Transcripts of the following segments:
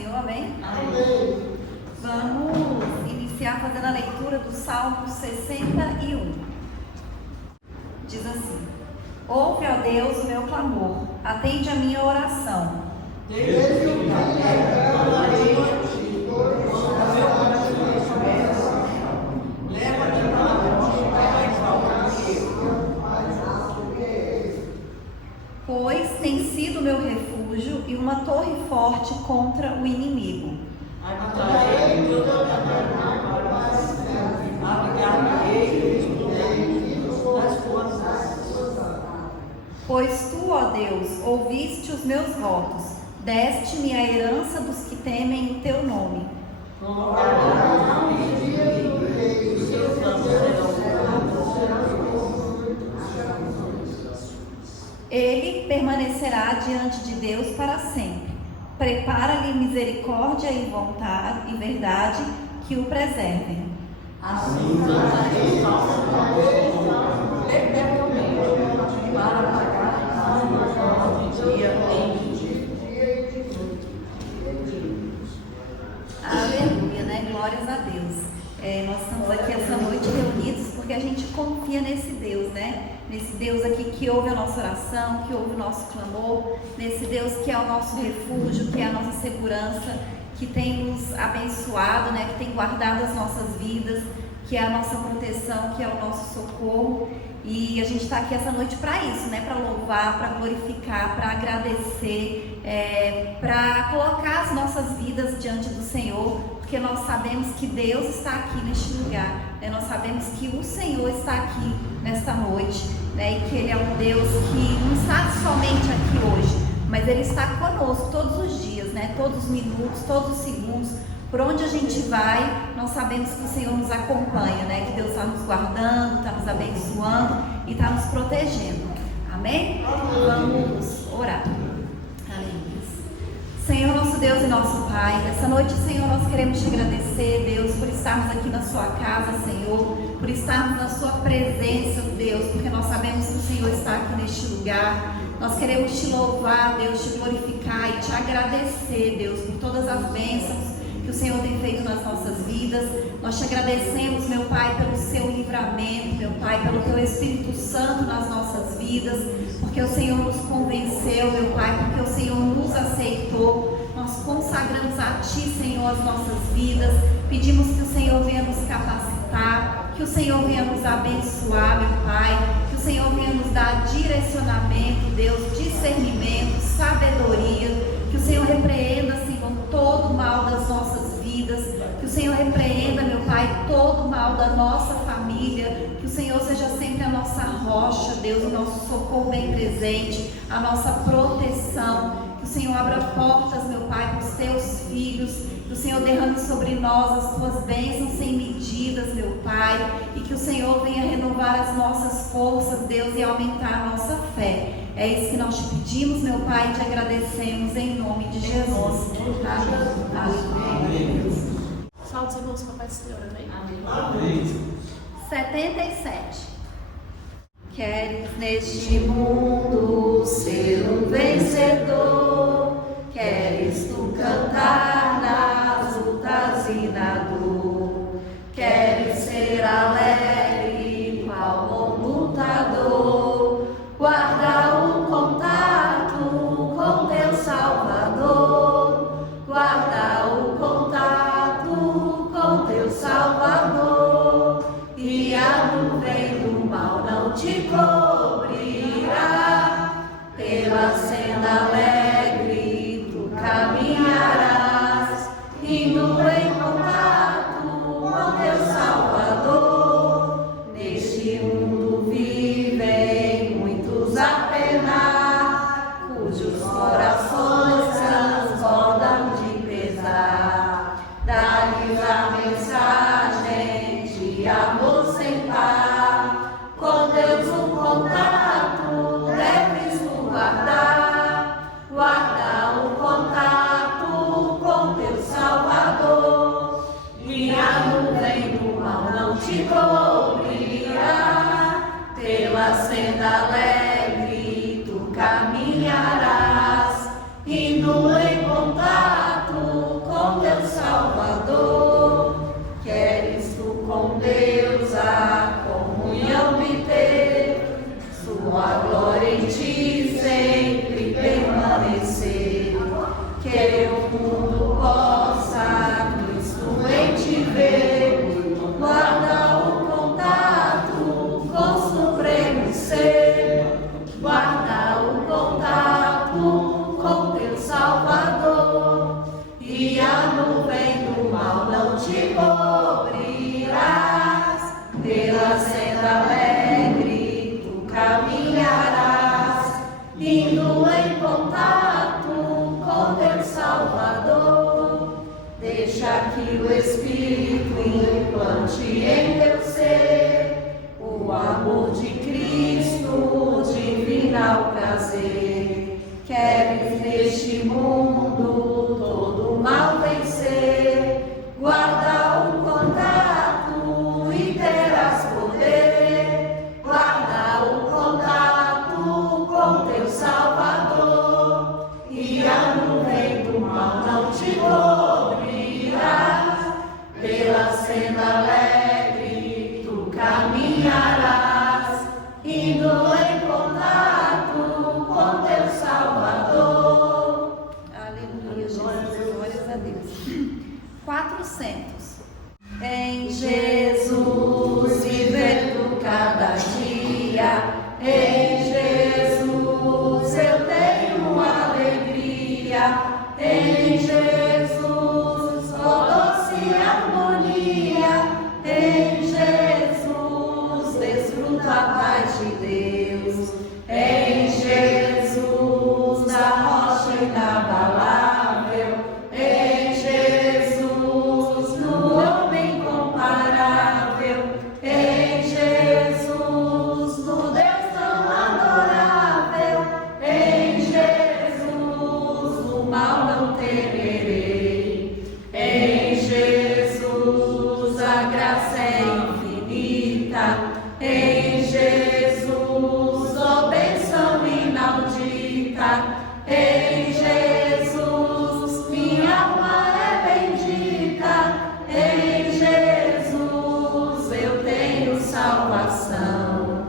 Senhor, amém? Amém. Vamos iniciar fazendo a leitura do Salmo 61. Diz assim: ouve, ó Deus, o meu clamor, atende a minha oração. Desde o dia clamarei a ti, leva-me pois tem sido meu refúgio e uma torre forte contra o inimigo. habitarei toda abrigar-me-ei das forças. Pois tu, ó Deus, ouviste os meus votos, deste-me a herança dos que temem o teu nome. Ele permanecerá diante de Deus para sempre. Prepara-lhe misericórdia e vontade e verdade que o preservem. Assim cantarei eternamente para pagar de dia em dia. Aleluia, né? Glórias a Deus. Nós estamos aqui essa noite reunidos porque a gente confia nesse Deus, né? Nesse Deus aqui que ouve a nossa oração, que ouve o nosso clamor, nesse Deus que é o nosso refúgio, que é a nossa segurança, que tem nos abençoado, né? Que tem guardado as nossas vidas, que é a nossa proteção, que é o nosso socorro. E a gente está aqui essa noite para isso, né? Para louvar, para glorificar, para agradecer, para colocar as nossas vidas diante do Senhor, porque nós sabemos que Deus está aqui neste lugar, né? Nós sabemos que o Senhor está aqui nesta noite, né? E que Ele é um Deus que não está somente aqui hoje, mas Ele está conosco todos os dias, né? Todos os minutos, todos os segundos. Por onde a gente vai, nós sabemos que o Senhor nos acompanha, né? Que Deus está nos guardando, está nos abençoando e está nos protegendo. Amém? Vamos orar. Aleluia. Senhor, nosso Deus e nosso Pai, nessa noite, Senhor, nós queremos te agradecer, Deus, por estarmos aqui na sua casa, Senhor, por estarmos na sua presença, Deus, porque nós sabemos que o Senhor está aqui neste lugar. Nós queremos te louvar, Deus, te glorificar e te agradecer, Deus, por todas as bênçãos que o Senhor tem feito nas nossas vidas. Nós te agradecemos, meu Pai, pelo seu livramento, meu Pai, pelo teu Espírito Santo nas nossas vidas, porque o Senhor nos convenceu, meu Pai, porque o Senhor nos aceitou. Nós consagramos a Ti, Senhor, as nossas vidas, pedimos que o Senhor venha nos capacitar, que o Senhor venha nos abençoar, meu Pai, que o Senhor venha nos dar direcionamento, Deus, discernimento, sabedoria, que o Senhor repreenda, Senhor, todo o mal das nossas vidas, que o Senhor repreenda, meu Pai, todo o mal da nossa família, que o Senhor seja sempre a nossa rocha, Deus, o nosso socorro bem presente, a nossa proteção, que o Senhor abra portas, meu Pai, para os teus filhos, que o Senhor derrame sobre nós as tuas bênçãos sem medidas, meu Pai, e que o Senhor venha renovar as nossas forças, Deus, e aumentar a nossa fé. É isso que nós te pedimos, meu Pai, e te agradecemos em nome de Jesus. Amém. Salve os irmãos com a paz do Senhor, amém? Amém. 77. Queres neste mundo ser um vencedor, queres tu cantar nas lutas e na dor, queres ser alegre qual bom lutador, guarda um contato com teu Salvador, guarda o contato com teu Salvador, e a nuvem do mal não te cobrirá, pela senda alegre tu caminharás, indo em contato com teu Salvador. Neste mundo vivem muitos a penar, cujos corações transbordam de pesar. Dá-lhes a mensagem de amor sem par, com Deus um contato deves tu guardar. Guarda o contato com teu Salvador, e a nuvem do mal não te cobrirá, pela senda alegre tu caminharás, Espírito implante em teu ser o amor de Cristo, o divinal prazer. Queres neste mundo todo o mal vencer, guarda o contato e terás poder. Guarda o contato com teu Salvador, e a nuvem do mal não te cobrirá. Pela senda alegre tu caminharás, indo em contato com teu Salvador. Aleluia, Jesus, glórias a Deus. 400. Em Jesus viver tu cada dia, em Jesus eu tenho alegria, em Jesus doce harmonia, em Jesus desfruto a paz de Deus, em Jesus a rocha inabalável, em Jesus no homem comparável, em Jesus no Deus tão adorável, em Jesus o mal não temerei, em Jesus a graça é infinita, em Jesus ó bênção inaudita, em Jesus minha alma é bendita, em Jesus eu tenho salvação,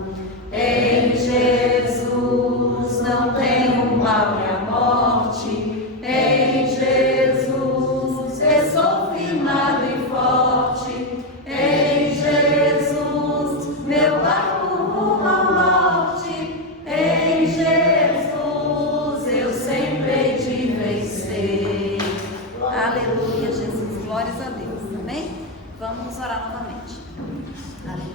em Jesus não tenho mal e a morte, em Jesus eu sou firmado e forte, em Jesus meu barco rumo à morte, em Jesus eu sempre hei de vencer. Aleluia, Jesus, glórias a Deus, amém? Vamos orar novamente. Aleluia.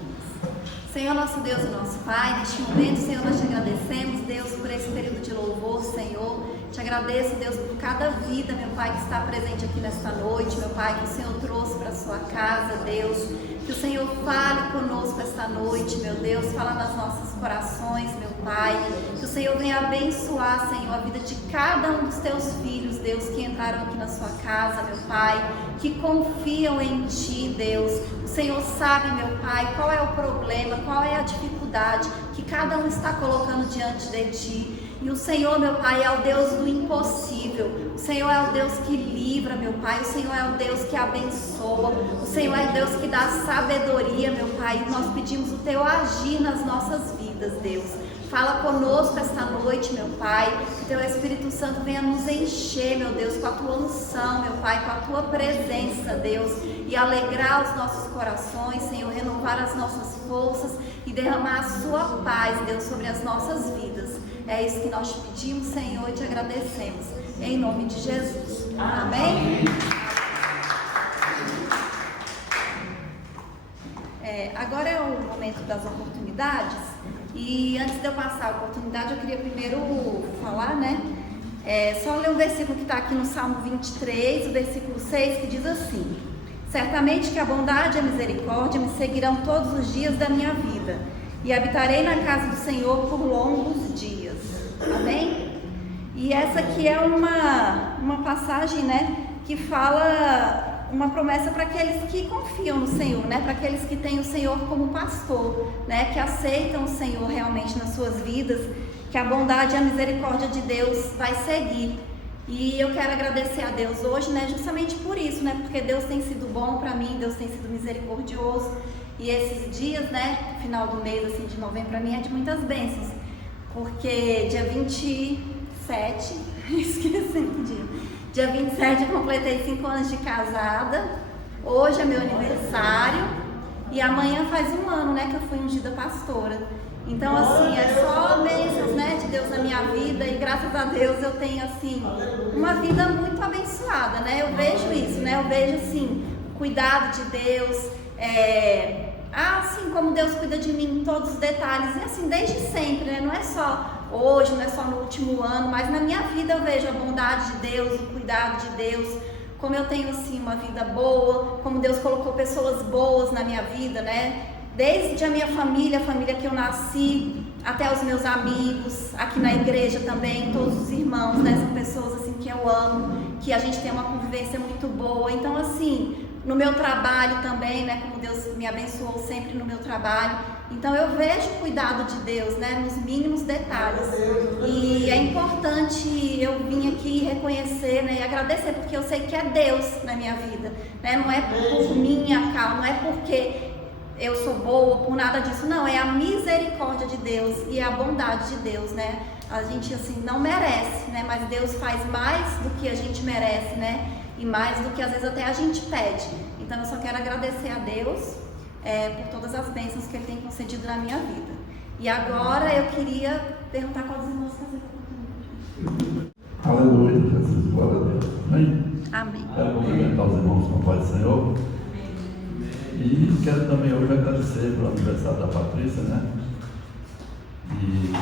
Senhor, nosso Deus e nosso Pai, neste momento, Senhor, nós te agradecemos, Deus, por esse período de louvor, Senhor. Te agradeço, Deus, por cada vida, meu Pai, que está presente aqui nesta noite, meu Pai, que o Senhor trouxe para a sua casa, Deus. Que o Senhor fale conosco esta noite, meu Deus, fala nas nossos corações, meu Pai. Que o Senhor venha abençoar, Senhor, a vida de cada um dos teus filhos, Deus, que entraram aqui na sua casa, meu Pai, que confiam em Ti, Deus. O Senhor sabe, meu Pai, qual é o problema, qual é a dificuldade que cada um está colocando diante de Ti. E o Senhor, meu Pai, é o Deus do impossível. O Senhor é o Deus que livra, meu Pai. O Senhor é o Deus que abençoa. O Senhor é o Deus que dá sabedoria, meu Pai. E nós pedimos o Teu agir nas nossas vidas, Deus. Fala conosco esta noite, meu Pai. Que Teu Espírito Santo venha nos encher, meu Deus, com a Tua unção, meu Pai, com a Tua presença, Deus. E alegrar os nossos corações, Senhor, renovar as nossas forças e derramar a Sua paz, Deus, sobre as nossas vidas. É isso que nós te pedimos, Senhor, e te agradecemos. Em nome de Jesus. Amém? Agora é o momento das oportunidades. E antes de eu passar a oportunidade, eu queria primeiro falar, né? Só ler um versículo que está aqui no Salmo 23, o versículo 6, que diz assim: certamente que a bondade e a misericórdia me seguirão todos os dias da minha vida, e habitarei na casa do Senhor por longos dias. Amém? E essa aqui é uma passagem, né, que fala uma promessa para aqueles que confiam no Senhor, né, para aqueles que têm o Senhor como pastor, né, que aceitam o Senhor realmente nas suas vidas, que a bondade e a misericórdia de Deus vai seguir. E eu quero agradecer a Deus hoje, né, justamente por isso, né, porque Deus tem sido bom para mim, Deus tem sido misericordioso. E esses dias, né, final do mês, assim, de novembro, para mim é de muitas bênçãos, porque dia 27, esqueci o dia 27 eu completei 5 anos de casada, hoje é meu aniversário e amanhã faz 1 ano, né, que eu fui ungida pastora. Então, assim, é só bênçãos, né, de Deus na minha vida e graças a Deus eu tenho, assim, uma vida muito abençoada, né, eu vejo isso, né, eu vejo, assim, o cuidado de Deus, assim como Deus cuida de mim em todos os detalhes, e assim, desde sempre, né, não é só hoje, não é só no último ano, mas na minha vida eu vejo a bondade de Deus, o cuidado de Deus, como eu tenho assim uma vida boa, como Deus colocou pessoas boas na minha vida, né? Desde a minha família, a família que eu nasci, até os meus amigos, aqui na igreja também, todos os irmãos, né? São pessoas assim que eu amo, que a gente tem uma convivência muito boa. Então assim, no meu trabalho também, né? Como Deus me abençoou sempre no meu trabalho. Então eu vejo o cuidado de Deus, né? Nos mínimos detalhes. E é importante eu vir aqui reconhecer, né? E agradecer, porque eu sei que é Deus na minha vida, né? Não é por minha causa, não é porque eu sou boa, por nada disso, não, é a misericórdia de Deus e a bondade de Deus, né? A gente assim não merece, né? Mas Deus faz mais do que a gente merece, né? E mais do que às vezes até a gente pede. Então eu só quero agradecer a Deus por todas as bênçãos que Ele tem concedido na minha vida. E agora eu queria perguntar qual dos irmãos fazer a oportunidade. Aleluia, Jesus, glória a Deus. Amém? Amém. Quero cumprimentar os irmãos com a paz do Senhor. E quero também hoje agradecer pelo aniversário da Patrícia, né? E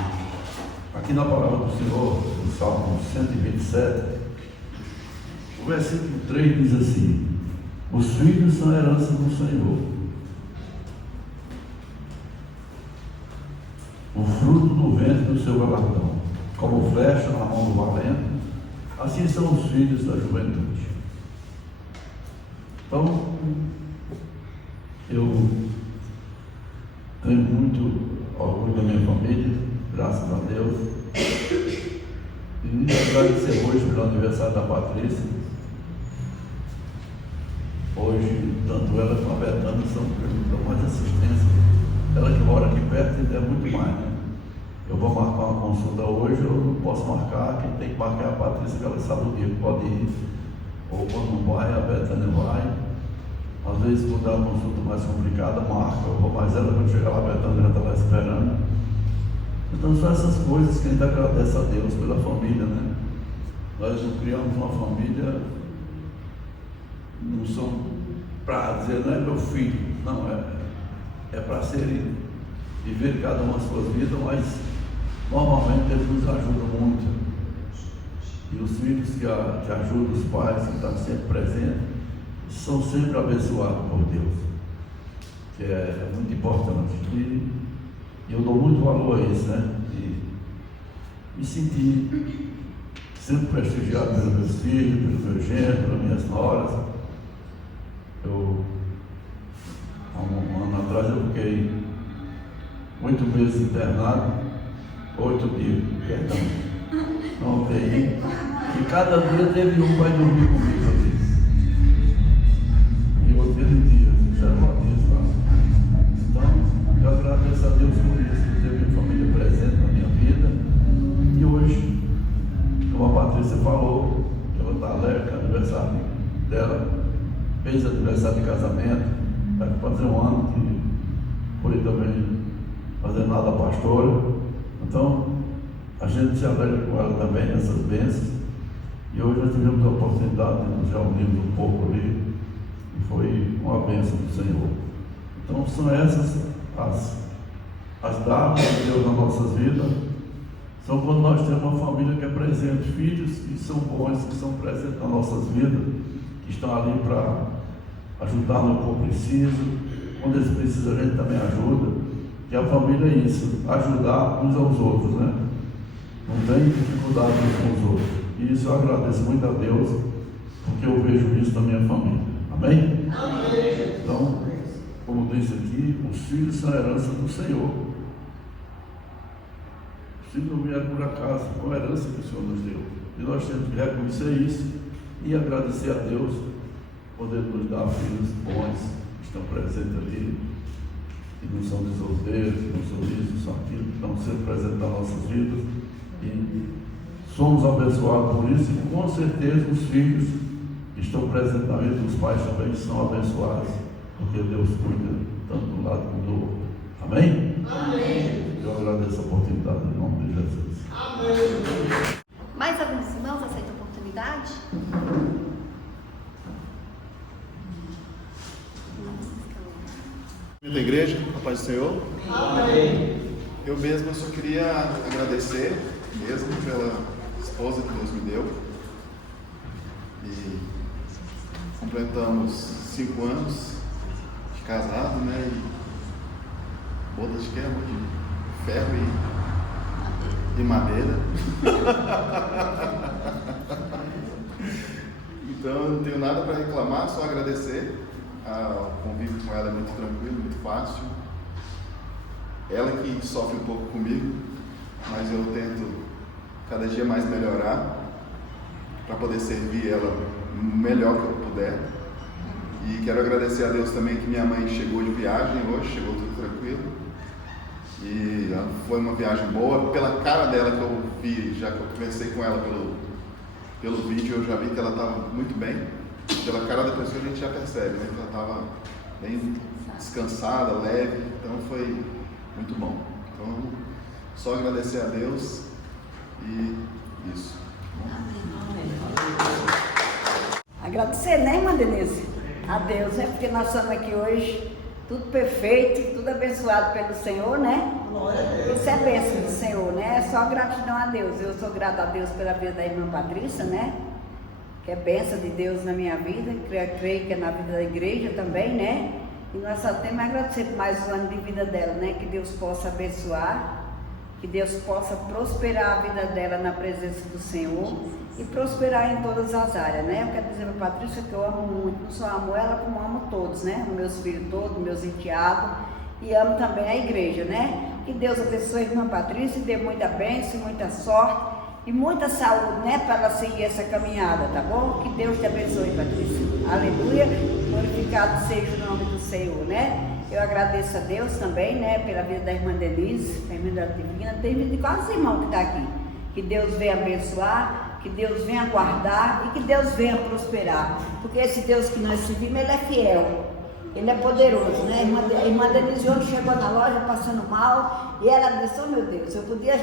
aqui na palavra do Senhor, no Salmo 127, o versículo 3 diz assim: os filhos são herança do Senhor, o fruto do ventre do seu galardão, como flecha na mão do valente, assim são os filhos da juventude. Então, eu tenho muito orgulho da minha família, graças a Deus. E agradecer hoje pelo aniversário da Patrícia. Hoje, tanto ela como a Betânia dão mais assistência. Ela que mora aqui perto ainda é muito mais, né? Eu vou marcar uma consulta hoje, eu não posso marcar, quem tem que marcar é a Patrícia, que ela sabe o dia que pode ir. Ou quando não vai, a Betânia vai. Às vezes, quando é uma consulta mais complicada, marca, eu vou mais ela, quando chegar lá, a Betânia já está lá esperando. Então, são essas coisas que a gente agradece a Deus pela família, né? Nós não criamos uma família, não são para dizer, não é meu filho, não, é para serem, viver cada uma as suas vidas, mas normalmente eles nos ajudam muito. E os filhos que ajudam os pais, que estão sempre presentes, são sempre abençoados por Deus, que é muito importante. E eu dou muito valor a isso, né? E me sentir sempre prestigiado pelos meus filhos, pelos meus genros, pelas minhas noras. Há um ano atrás eu fiquei 8 meses internado, 8 dias, perdão, na UTI, e cada dia teve um para dormir comigo ali. E eu teve dias, já não disso, tá? Então, eu agradeço a Deus por isso, por ter minha família presente na minha vida. E hoje, como a Patrícia falou, ela está alegre com o aniversário dela, fez aniversário de casamento, vai fazer um ano que foi também fazer nada a pastora. Então, a gente se alegra com ela também nessas bênçãos. E hoje nós tivemos a oportunidade de nos reunirmos um pouco ali, e foi uma bênção do Senhor. Então, são essas as datas de Deus nas nossas vidas. São quando nós temos uma família que é presente, filhos que são bons, que são presentes nas nossas vidas, que estão ali para ajudar no que for preciso. Quando eles precisam, a gente também ajuda. E a família é isso, ajudar uns aos outros, né? Não tem dificuldade uns com os outros. E isso eu agradeço muito a Deus, porque eu vejo isso na minha família. Amém? Amém. Então, como diz aqui, os filhos são a herança do Senhor. Os filhos não vieram por acaso, foi a herança que o Senhor nos deu. E nós temos que reconhecer isso e agradecer a Deus por poder nos dar filhos bons, que estão presentes ali, que não são desordeneiros, que não são isso, são aquilo, que estão sempre presentes nas nossas vidas. E somos abençoados por isso, e com certeza os filhos que estão presentes na vida dos pais também são abençoados, porque Deus cuida tanto do lado como do outro. Amém? Amém. Eu agradeço a oportunidade em nome de Jesus. Amém. Mais alguns irmãos aceitam a oportunidade? Da igreja, a paz do Senhor. Amém. Eu mesmo só queria agradecer mesmo pela esposa que Deus me deu. E completamos 5 anos de casado, né? E bodas de quebra, de ferro e madeira. Então eu não tenho nada para reclamar, só agradecer. O convívio com ela é muito tranquilo, muito fácil. Ela que sofre um pouco comigo, mas eu tento cada dia mais melhorar para poder servir ela o melhor que eu puder. E quero agradecer a Deus também que minha mãe chegou de viagem hoje, chegou tudo tranquilo. E foi uma viagem boa. Pela cara dela que eu vi, já que eu conversei com ela pelo vídeo, eu já vi que ela estava muito bem. Pela cara da pessoa a gente já percebe, né? Que ela estava bem descansada, leve, então foi muito bom. Então, só agradecer a Deus e isso. Agradecer, né, irmã Denise? A Deus, né? Porque nós estamos aqui hoje, tudo perfeito, tudo abençoado pelo Senhor, né? Isso é bênção do Senhor, né? É só gratidão a Deus. Eu sou grata a Deus pela vida da irmã Patrícia, né? Que é bênção de Deus na minha vida, creio que é na vida da igreja também, né? E nós só temos a agradecer por mais um ano de vida dela, né? Que Deus possa abençoar, que Deus possa prosperar a vida dela na presença do Senhor e prosperar em todas as áreas, né? Eu quero dizer para a Patrícia que eu amo muito, não só amo ela, como amo todos, né? Os meus filhos todos, meus enteados, e amo também a igreja, né? Que Deus abençoe a irmã Patrícia e dê muita bênção, muita sorte e muita saúde, né? Para ela seguir essa caminhada, tá bom? Que Deus te abençoe, Patrícia. Aleluia. Glorificado seja o nome do Senhor, né? Eu agradeço a Deus também, né? Pela vida da irmã Denise, da irmã da Divina, tem vida de quase irmão que está aqui. Que Deus venha abençoar, que Deus venha guardar e que Deus venha prosperar. Porque esse Deus que nós servimos, Ele é fiel. Ele é poderoso, né? A irmã Denise ontem chegou na loja passando mal e ela disse, oh meu Deus, eu podia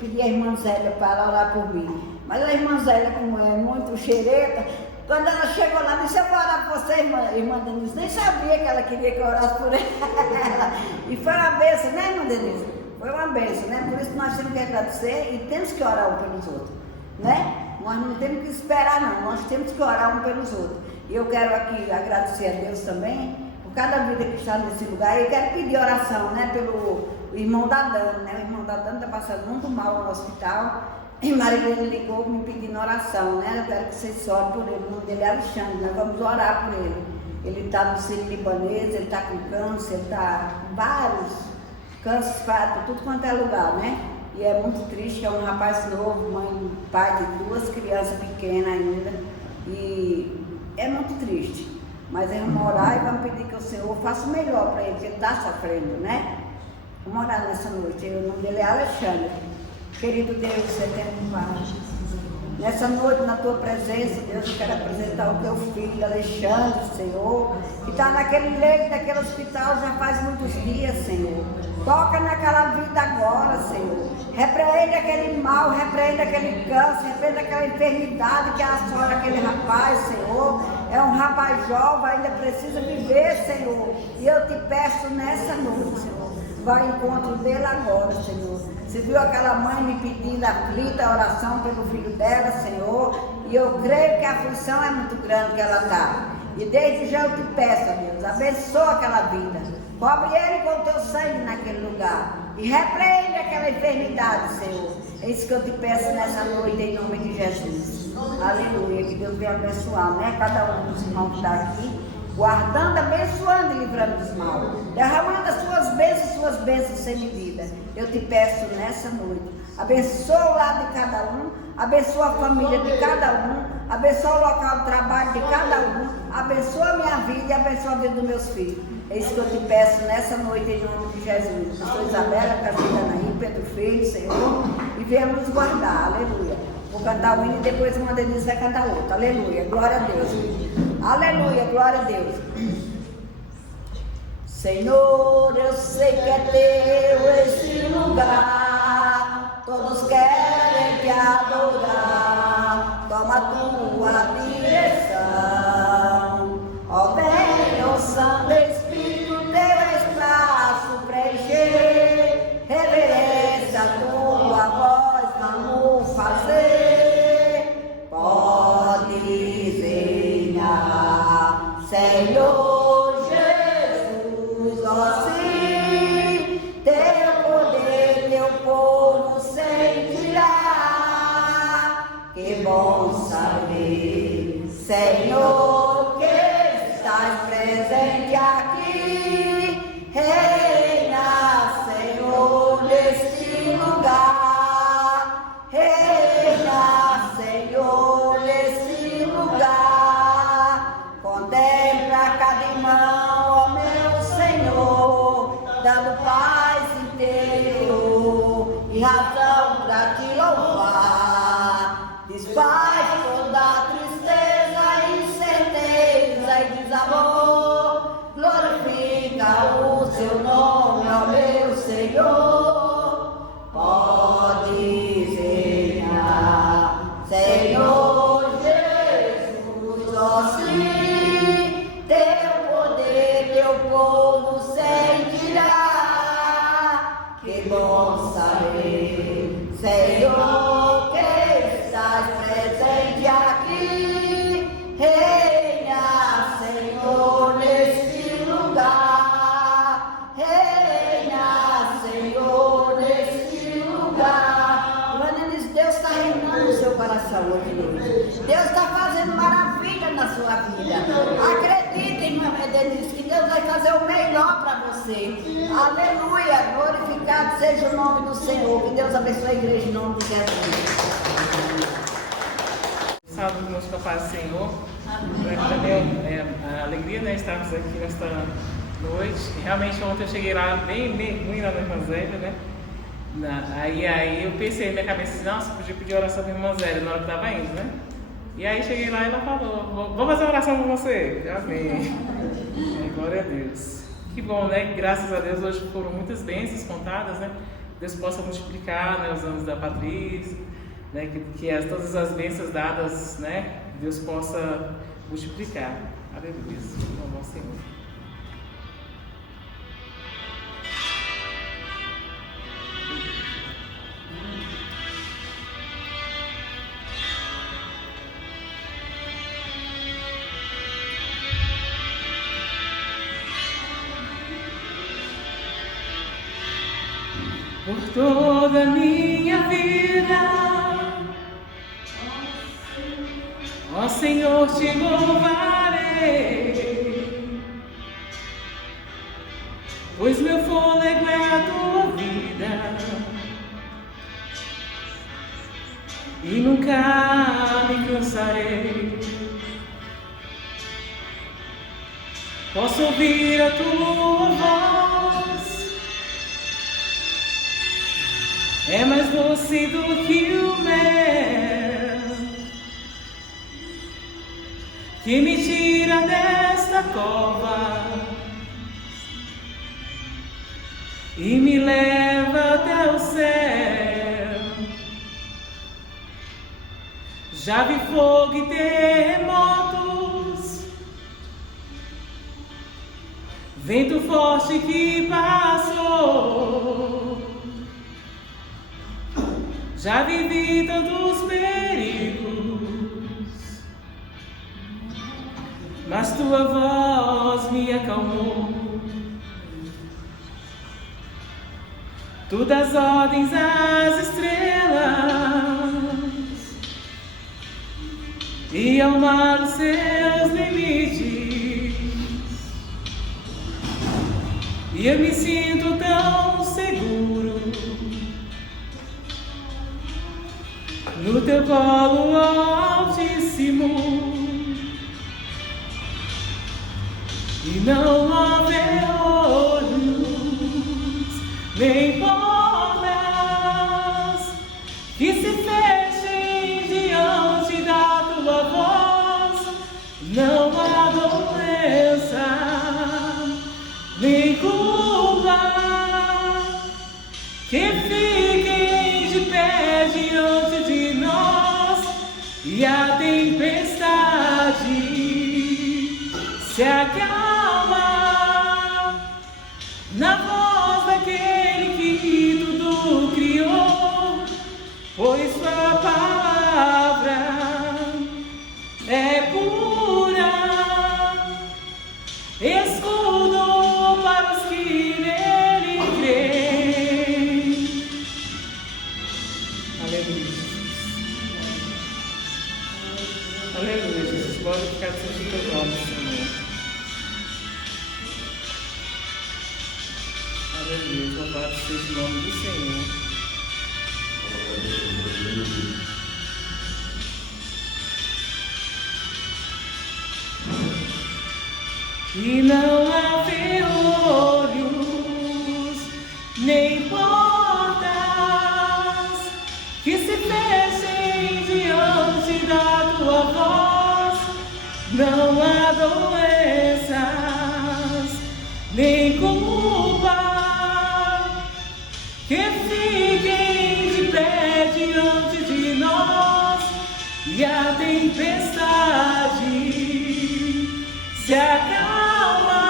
pedir a irmã Zélia para orar por mim. Mas a irmã Zélia, como é muito xereta, quando ela chegou lá, disse, eu vou orar por você, irmã Denise. Nem sabia que ela queria que eu orasse por ela. E foi uma bênção, né, irmã Denise? Foi uma bênção, né? Por isso nós temos que agradecer e temos que orar um pelos outros, né? Nós não temos que esperar, não. Nós temos que orar um pelos outros. E eu quero aqui agradecer a Deus também por cada vida que está nesse lugar. E eu quero pedir oração, né? Pelo irmão da Dana, né? O irmão da Dana está passando muito mal no hospital. E Marilene ligou me pedindo oração, né? Eu quero que vocês orem por ele. O nome dele é Alexandre. Nós vamos orar por ele. Ele está no Sírio-Libanês, ele está com câncer, ele está com vários cânceres para tudo quanto é lugar, né? E é muito triste, é um rapaz novo, mãe, pai de 2 crianças pequenas ainda. E é muito triste. Mas vamos orar e vamos pedir que o Senhor faça o melhor para ele, que ele está sofrendo, né? Vamos orar nessa noite. O nome dele é Alexandre. Querido Deus, eterno Pai, nessa noite, na tua presença, Deus, eu quero apresentar o teu filho, Alexandre, Senhor, que está naquele leito daquele hospital já faz muitos dias, Senhor. Toca naquela vida agora, Senhor. Repreende aquele mal, repreende aquele câncer, repreende aquela enfermidade que assola aquele rapaz, Senhor. É um rapaz jovem, ainda precisa viver, Senhor. E eu te peço nessa noite, Senhor, vai ao encontro dele agora, Senhor. Você viu aquela mãe me pedindo aflita a oração pelo filho dela, Senhor. E eu creio que a aflição é muito grande que ela está. E desde já eu te peço, ó Deus, abençoa aquela vida. Cobre ele com o teu sangue naquele lugar. E repreende aquela enfermidade, Senhor. É isso que eu te peço nessa noite, em nome de Jesus. Aleluia. Que Deus venha abençoar, né? Cada um dos irmãos que está aqui. Guardando, abençoando e livrando dos mal. Derramando as suas bênçãos sem medida. Eu te peço nessa noite. Abençoa o lado de cada um. Abençoa a família de cada um. Abençoa o local de trabalho de cada um. Abençoa a minha vida e abençoa a vida dos meus filhos. É isso que eu te peço nessa noite, em nome de Jesus. Eu sou Isabela, Casida Anaí, Pedro Filho, Senhor. E venha nos guardar. Aleluia. Vou cantar um hino e depois uma Denise vai cantar outro. Aleluia. Glória a Deus. Aleluia. Glória a Deus. Senhor, eu sei que é teu este lugar. Todos querem te adorar. Toma tua direção. Ó, vem, ó Santo Espírito, teu espaço preencher. Reverência a tua voz, vamos fazer. Pode venha. saber, Senhor, que estás presente aqui, reina, Senhor, neste lugar, reina, Senhor, neste lugar, contempla cada irmão, ó meu Senhor, dando paz interior e razão pra te louvar. Desfaz toda tristeza, incerteza e desamor. Glorifica o seu nome, ó meu Senhor. Pode reinar, Senhor Jesus, ó sim, teu poder, teu povo sentirá. Que bom saber, Senhor, que estás presente aqui, reina, Senhor, neste lugar, reina, Senhor, neste lugar. Irmã Denise, Deus está reinando no seu coração hoje. Deus está fazendo maravilha na sua vida. Acredite, irmã Denise, que Deus vai fazer o melhor para você. Aleluia, glorificado seja o nome do Senhor. Que Deus abençoe a igreja em nome de Jesus. Salve, irmãos, com a paz do Senhor. Também é a alegria, né, estarmos aqui nesta noite. Realmente ontem eu cheguei lá bem ruim lá na irmã Zélia, né? Aí eu pensei na minha cabeça assim, nossa, podia pedir oração para a irmã Zélia na hora que estava indo, né? E aí cheguei lá e ela falou, vou fazer oração com você. Amém. Glória a Deus. Que bom, né? Graças a Deus hoje foram muitas bênçãos contadas, né? Deus possa multiplicar, né, os anos da Patrícia, né? Que todas as bênçãos dadas, né? Deus possa multiplicar. Aleluia. Louvado ao Senhor. Por toda a minha vida, ó Senhor, te louvarei, pois meu fôlego é a tua vida e nunca me cansarei. Posso ouvir a tua voz, é mais doce do que o mel, que me tira desta cova e me leva até o céu. Já vi fogo e terremotos, vento forte que passou. Já vivi tantos perigos, mas tua voz me acalmou. Tu das ordens às estrelas e ao mar os seus limites, e eu me sinto tão seguro no teu colo altíssimo, e não haver olhos nem portas que se fechem diante da tua voz. Não há doença nem culpa que fiquem de pé diante de nós, e a tempestade se acalma na voz daquele que tudo criou, pois sua palavra é pura, escudo para os que nele creem. Aleluia. Aleluia, Jesus. Glorificado seja o teu nome, Senhor. Aleluia. Louvado seja o nome do Senhor. E não haver olhos, nem portas que se fechem diante da tua voz. Não há doenças, nem culpa que fiquem de pé diante de nós. E a tempestade se acalma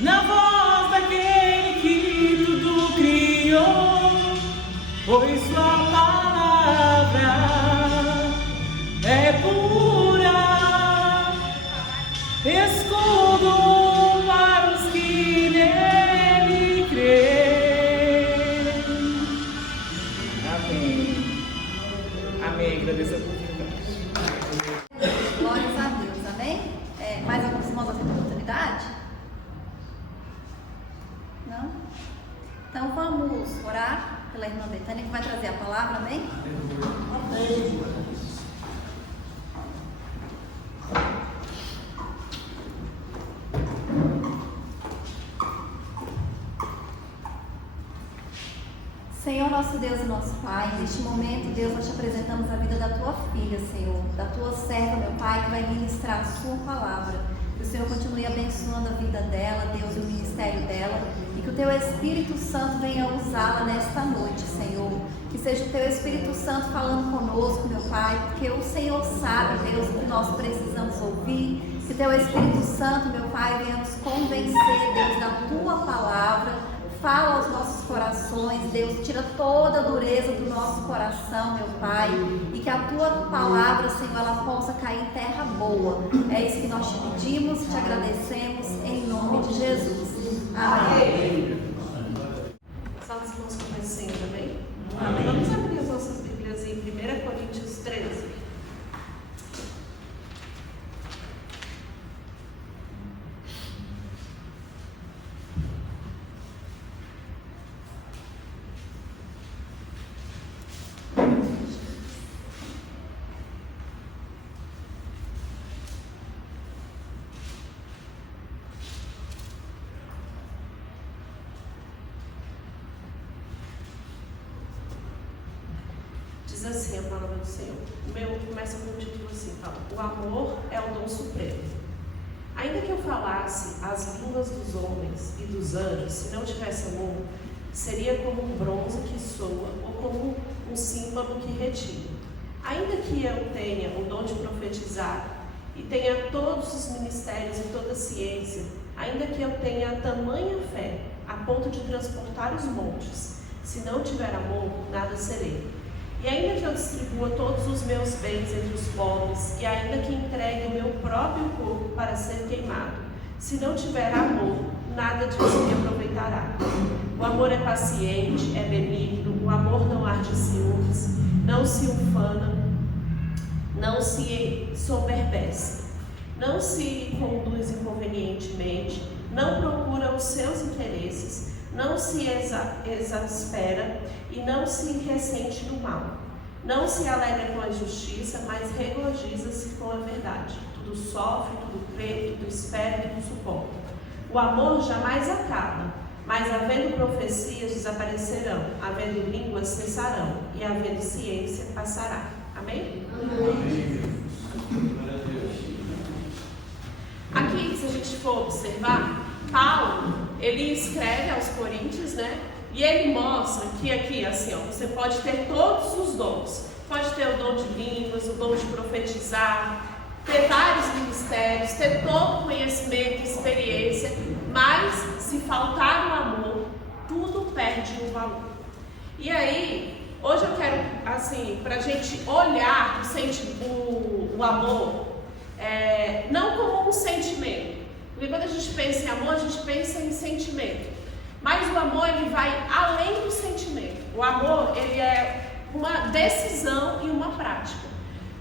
na voz daquele que tudo criou, pois sua palavra é pura, escudo para os que nele creem. Amém. Amém. Agradeço a oportunidade. Glórias a Deus, amém? Mais alguns irmãos têm oportunidade? Não? Então vamos orar pela irmã Betânia, que vai trazer a palavra, amém? Amém. Senhor, nosso Deus e nosso Pai, neste momento, Deus, nós te apresentamos a vida da tua filha, Senhor, da tua serva, meu Pai, que vai ministrar a sua palavra. Que o Senhor continue abençoando a vida dela, Deus, e o ministério dela, e que o teu Espírito Santo venha usá-la nesta noite, Senhor. Que seja o teu Espírito Santo falando conosco, meu Pai, porque o Senhor sabe, Deus, o que nós precisamos ouvir. Que o teu Espírito Santo, meu Pai, venha nos convencer, Deus, da tua palavra. Fala aos nossos corações, Deus, tira toda a dureza do nosso coração, meu Pai, e que a tua palavra, Senhor, ela possa cair em terra boa. É isso que nós te pedimos, te agradecemos, em nome de Jesus. Amém. Só os irmãos conhecendo, amém? Amém. Vamos abrir as nossas Bíblias em 1 Coríntios 13. Diz assim a palavra do Senhor. O meu começa com o título assim, fala: o amor é o dom supremo. Ainda que eu falasse as línguas dos homens e dos anjos, se não tivesse amor, seria como um bronze que soa ou como um símbolo que retira. Ainda que eu tenha o dom de profetizar e tenha todos os ministérios e toda a ciência, ainda que eu tenha tamanha fé a ponto de transportar os montes, se não tiver amor, nada serei. E ainda que eu distribua todos os meus bens entre os pobres, e ainda que entregue o meu próprio corpo para ser queimado, se não tiver amor, nada disso me aproveitará. O amor é paciente, é benigno, o amor não arde ciúmes, não se ufana, não se soberbece, não se conduz inconvenientemente, não procura os seus interesses, não se exaspera e não se ressente do mal. Não se alegra com a injustiça, mas regozija-se com a verdade. Tudo sofre, tudo crê, tudo espera, tudo suporta. O amor jamais acaba, mas havendo profecias desaparecerão, havendo línguas cessarão, e havendo ciência passará. Amém? Amém. Aqui, se a gente for observar, Paulo, ele escreve aos Coríntios, né? E ele mostra que aqui, assim, ó, você pode ter todos os dons. Pode ter o dom de línguas, o dom de profetizar, ter vários ministérios, ter todo o conhecimento, experiência, mas se faltar o amor, tudo perde o valor. E aí, hoje eu quero, assim, para a gente olhar o amor, não como um sentimento. Porque quando a gente pensa em amor, a gente pensa em sentimento. Mas o amor, ele vai além do sentimento. O amor, ele é uma decisão e uma prática.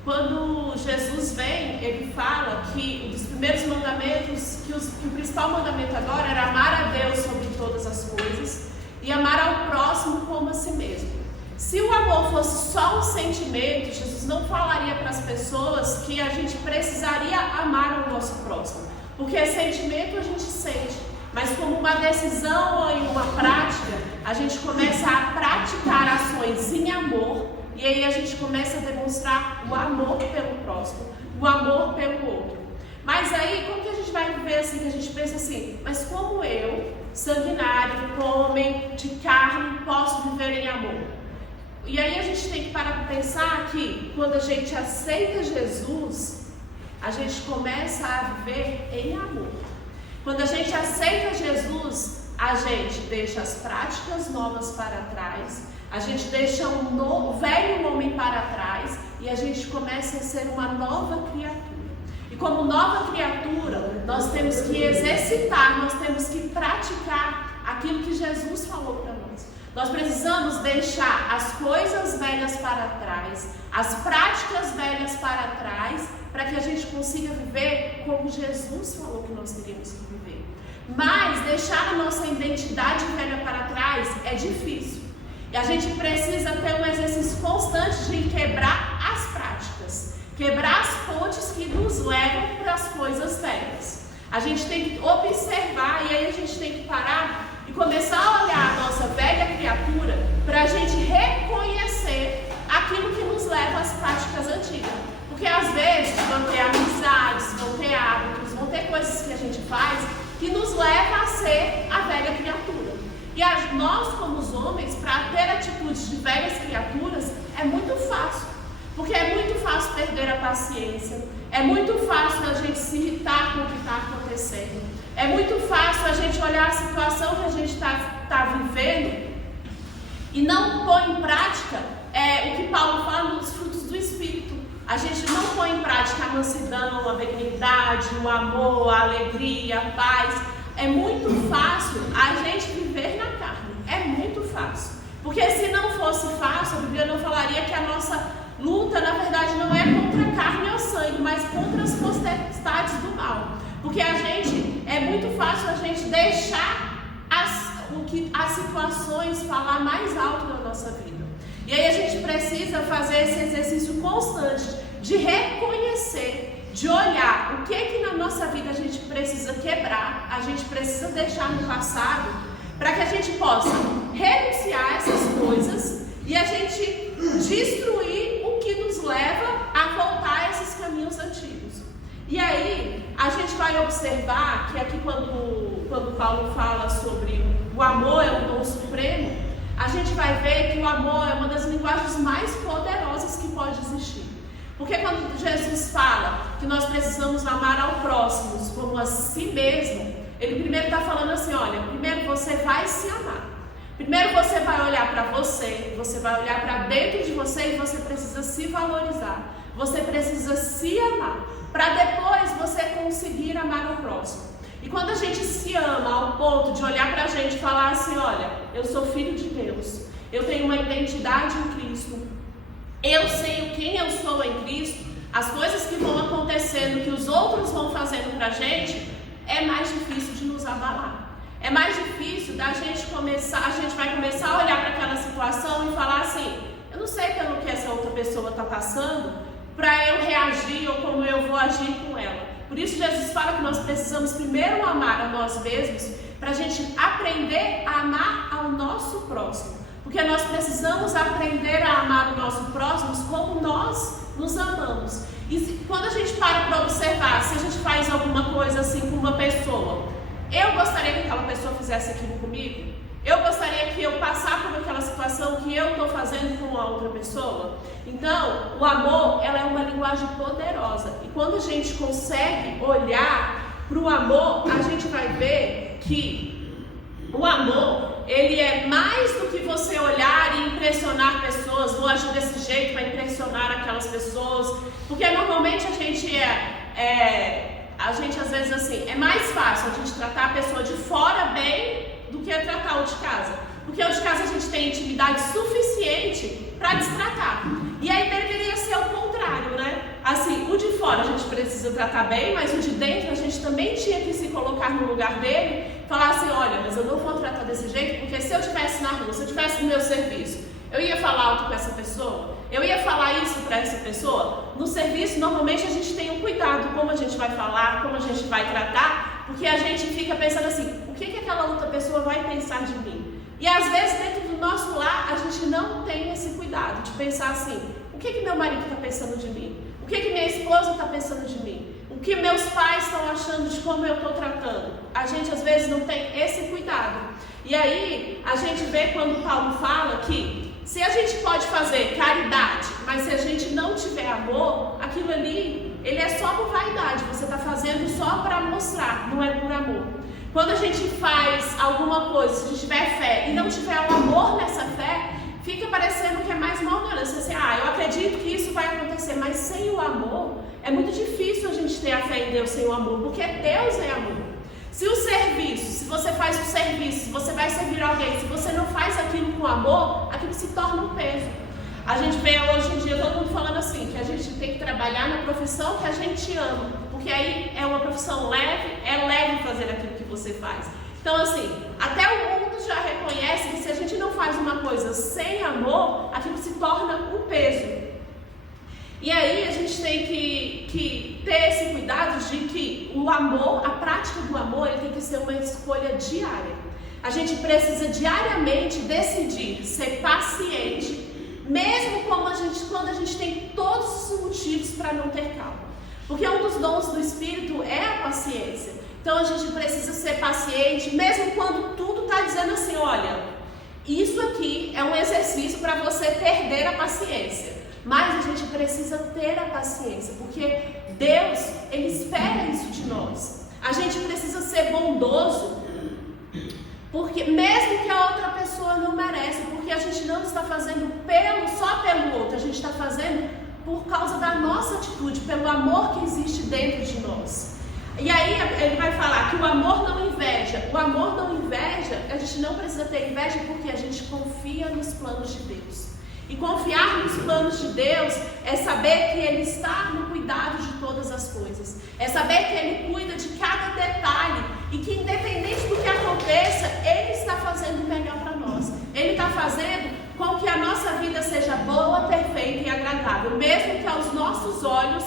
Quando Jesus vem, ele fala que um dos primeiros mandamentos, que o principal mandamento agora era amar a Deus sobre todas as coisas e amar ao próximo como a si mesmo. Se o amor fosse só um sentimento, Jesus não falaria para as pessoas que a gente precisaria amar o nosso próximo, porque sentimento a gente sente, mas como uma decisão ou em uma prática, a gente começa a praticar ações em amor. E aí a gente começa a demonstrar o amor pelo próximo, o amor pelo outro. Mas aí, como que a gente vai viver assim, que a gente pensa assim, mas como eu, sanguinário, homem de carne, posso viver em amor? E aí a gente tem que parar para pensar que quando a gente aceita Jesus, a gente começa a viver em amor. Quando a gente aceita Jesus, a gente deixa as práticas novas para trás, a gente deixa o velho homem para trás e a gente começa a ser uma nova criatura. E como nova criatura, nós temos que exercitar, nós temos que praticar aquilo que Jesus falou para nós. Nós precisamos deixar as coisas velhas para trás, as práticas velhas para trás, para que a gente consiga viver como Jesus falou que nós teríamos que viver. Mas deixar a nossa identidade velha para trás é difícil. E a gente precisa ter um exercício constante de quebrar as práticas, quebrar as pontes que nos levam para as coisas velhas. A gente tem que observar e aí a gente tem que parar e começar a olhar a nossa velha criatura para a gente reconhecer aquilo que nos leva às práticas antigas. Porque às vezes vão ter amizades, vão ter hábitos, vão ter coisas que a gente faz que nos leva a ser a velha criatura. E nós, como os homens, para ter atitudes de velhas criaturas, é muito fácil. Porque é muito fácil perder a paciência. É muito fácil a gente se irritar com o que está acontecendo. É muito fácil a gente olhar a situação que a gente está vivendo e não pôr em prática o que Paulo fala nos frutos do Espírito. A gente não põe em prática a mansidão, a benignidade, o amor, a alegria, a paz. É muito fácil a gente viver na carne. É muito fácil. Porque se não fosse fácil, a Bíblia não falaria que a nossa luta, na verdade, não é contra a carne ou sangue, mas contra as potestades do mal. Porque é muito fácil a gente deixar as situações falar mais alto na nossa vida. E aí a gente precisa fazer esse exercício constante de reconhecer, de olhar o que na nossa vida a gente precisa quebrar, a gente precisa deixar no passado, para que a gente possa renunciar a essas coisas e a gente destruir o que nos leva a voltar a esses caminhos antigos. E aí a gente vai observar que aqui quando Paulo fala sobre o amor é um dom supremo, a gente vai ver que o amor é uma das linguagens mais poderosas que pode existir. Porque quando Jesus fala que nós precisamos amar ao próximo como a si mesmo, ele primeiro está falando assim, olha, primeiro você vai se amar. Primeiro você vai olhar para você vai olhar para dentro de você e você precisa se valorizar. Você precisa se amar, para depois você conseguir amar o próximo. E quando a gente se ama ao ponto de olhar para a gente e falar assim, olha, eu sou filho de Deus, eu tenho uma identidade em Cristo, eu sei quem eu sou em Cristo, as coisas que vão acontecendo, que os outros vão fazendo pra gente, é mais difícil de nos abalar. É mais difícil da gente começar, a gente vai começar a olhar para aquela situação e falar assim, eu não sei pelo que essa outra pessoa está passando, para eu reagir ou como eu vou agir com ela. Por isso Jesus fala que nós precisamos primeiro amar a nós mesmos, para a gente aprender a amar ao nosso próximo. Porque nós precisamos aprender a amar o nosso próximo como nós nos amamos. E quando a gente para observar, se a gente faz alguma coisa assim com uma pessoa, eu gostaria que aquela pessoa fizesse aquilo comigo? Eu gostaria que eu passasse por aquela situação que eu estou fazendo com a outra pessoa? Então, o amor, ela é uma linguagem poderosa. E quando a gente consegue olhar para o amor, a gente vai ver que o amor, ele é mais do que você olhar e impressionar pessoas, vou agir desse jeito para impressionar aquelas pessoas, porque normalmente a gente às vezes assim, é mais fácil a gente tratar a pessoa de fora bem do que tratar o de casa, porque o de casa a gente tem intimidade suficiente para destratar, e aí deveria ser o contrário, né? fora a gente precisa tratar bem, mas o de dentro a gente também tinha que se colocar no lugar dele, falar assim, olha, mas eu não vou tratar desse jeito, porque se eu estivesse na rua, se eu estivesse no meu serviço, eu ia falar alto com essa pessoa? Eu ia falar isso para essa pessoa? No serviço, normalmente a gente tem um cuidado como a gente vai falar, como a gente vai tratar, porque a gente fica pensando assim, o que aquela outra pessoa vai pensar de mim? E às vezes dentro do nosso lar a gente não tem esse cuidado de pensar assim, o que meu marido está pensando de mim? O que minha esposa está pensando de mim? O que meus pais estão achando de como eu estou tratando? A gente às vezes não tem esse cuidado. E aí a gente vê quando Paulo fala que se a gente pode fazer caridade, mas se a gente não tiver amor, aquilo ali, ele é só por vaidade. Você está fazendo só para mostrar, não é por amor. Quando a gente faz alguma coisa, se a gente tiver fé e não tiver o amor nessa fé, fica parecendo que é mais uma ignorância. Assim, eu acredito que isso vai acontecer, mas sem o amor, é muito difícil a gente ter a fé em Deus sem o amor, porque Deus é amor. Se o serviço, se você faz o serviço, se você vai servir alguém, se você não faz aquilo com amor, aquilo se torna um peso. A gente vê hoje em dia todo mundo falando assim, que a gente tem que trabalhar na profissão que a gente ama, porque aí é uma profissão leve, é leve fazer aquilo que você faz. Então assim, até o mundo já reconhece que se a gente não faz uma coisa sem amor, aquilo se torna um peso. E aí a gente tem que ter esse cuidado de que o amor, a prática do amor, ele tem que ser uma escolha diária. A gente precisa diariamente decidir ser paciente, mesmo quando a gente tem todos os motivos para não ter calma. Porque um dos dons do Espírito é a paciência. Então a gente precisa ser paciente, mesmo quando tudo está dizendo assim, olha, isso aqui é um exercício para você perder a paciência. Mas a gente precisa ter a paciência, porque Deus, Ele espera isso de nós. A gente precisa ser bondoso, porque mesmo que a outra pessoa não merece, porque a gente não está fazendo só pelo outro, a gente está fazendo por causa da nossa atitude, pelo amor que existe dentro de nós. E aí ele vai falar que o amor não inveja. O amor não inveja, a gente não precisa ter inveja porque a gente confia nos planos de Deus. E confiar nos planos de Deus é saber que Ele está no cuidado de todas as coisas. É saber que Ele cuida de cada detalhe e que independente do que aconteça, Ele está fazendo o melhor para nós. Ele está fazendo com que a nossa vida seja boa, perfeita e agradável. Mesmo que aos nossos olhos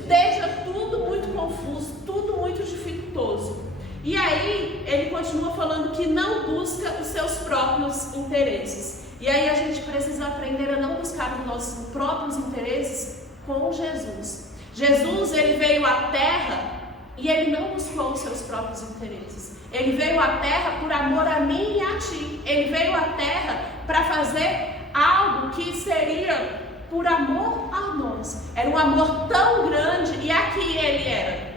esteja tudo muito confuso, tudo muito dificultoso. E aí ele continua falando que não busca os seus próprios interesses. E aí a gente precisa aprender a não buscar os nossos próprios interesses com Jesus. Jesus, ele veio à Terra e ele não buscou os seus próprios interesses. Ele veio à Terra por amor a mim e a ti. Ele veio à Terra para fazer algo que seria por amor a nós. Era um amor tão grande, e aqui ele era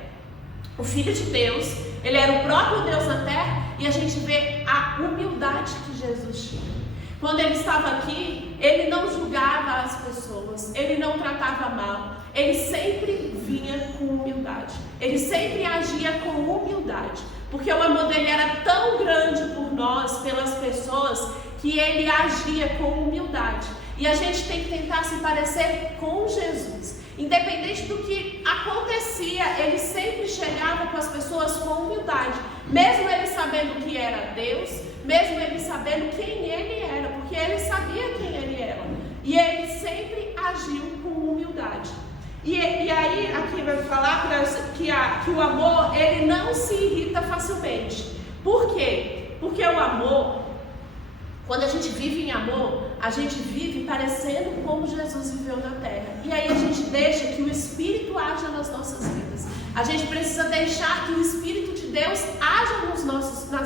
o Filho de Deus, ele era o próprio Deus na Terra, e a gente vê a humildade que Jesus tinha. Quando ele estava aqui, ele não julgava as pessoas, ele não tratava mal, ele sempre vinha com humildade, ele sempre agia com humildade, porque o amor dele era tão grande por nós, pelas pessoas, que ele agia com humildade. E a gente tem que tentar se parecer com Jesus. Independente do que acontecia, ele sempre chegava com as pessoas com humildade, mesmo ele sabendo que era Deus, mesmo ele sabendo quem ele era, porque ele sabia quem ele era, e ele sempre agiu com humildade. E aí aqui vai falar que o amor, ele não se irrita facilmente. Por quê? Porque o amor, quando a gente vive em amor, a gente vive parecendo como Jesus viveu na Terra. E aí a gente deixa que o Espírito haja nas nossas vidas. A gente precisa deixar que o Espírito de Deus haja nas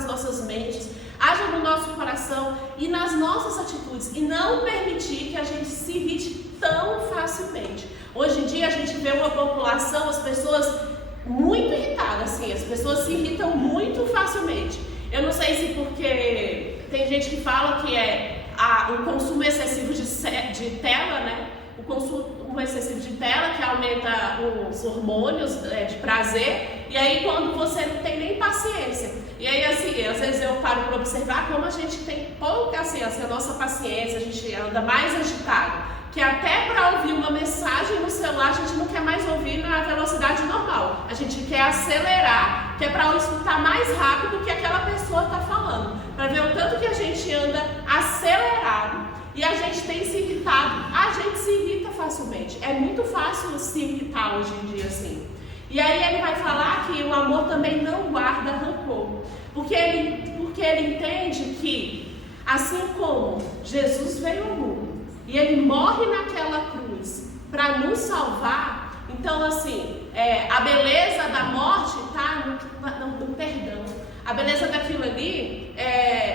nossas mentes, haja no nosso coração e nas nossas atitudes. E não permitir que a gente se irrite tão facilmente. Hoje em dia a gente vê uma população, as pessoas muito irritadas, assim, as pessoas se irritam muito facilmente. Eu não sei se porque tem gente que fala que é o consumo excessivo de tela, né? O consumo excessivo de tela que aumenta os hormônios de prazer, e aí quando você não tem nem paciência. E aí assim, às vezes eu paro para observar como a gente tem pouca, assim, a nossa paciência, a gente anda mais agitado. que até para ouvir uma mensagem no celular a gente não quer mais ouvir na velocidade normal. A gente quer acelerar, que é para escutar mais rápido do que aquela pessoa está falando. Para ver o tanto que a gente anda acelerado e a gente tem se irritado. A gente se irrita facilmente. É muito fácil se irritar hoje em dia assim. E aí ele vai falar que o amor também não guarda rancor. Porque ele entende que, assim como Jesus veio ao mundo e ele morre naquela cruz para nos salvar, então assim, a beleza da morte está no perdão. A beleza daquilo ali,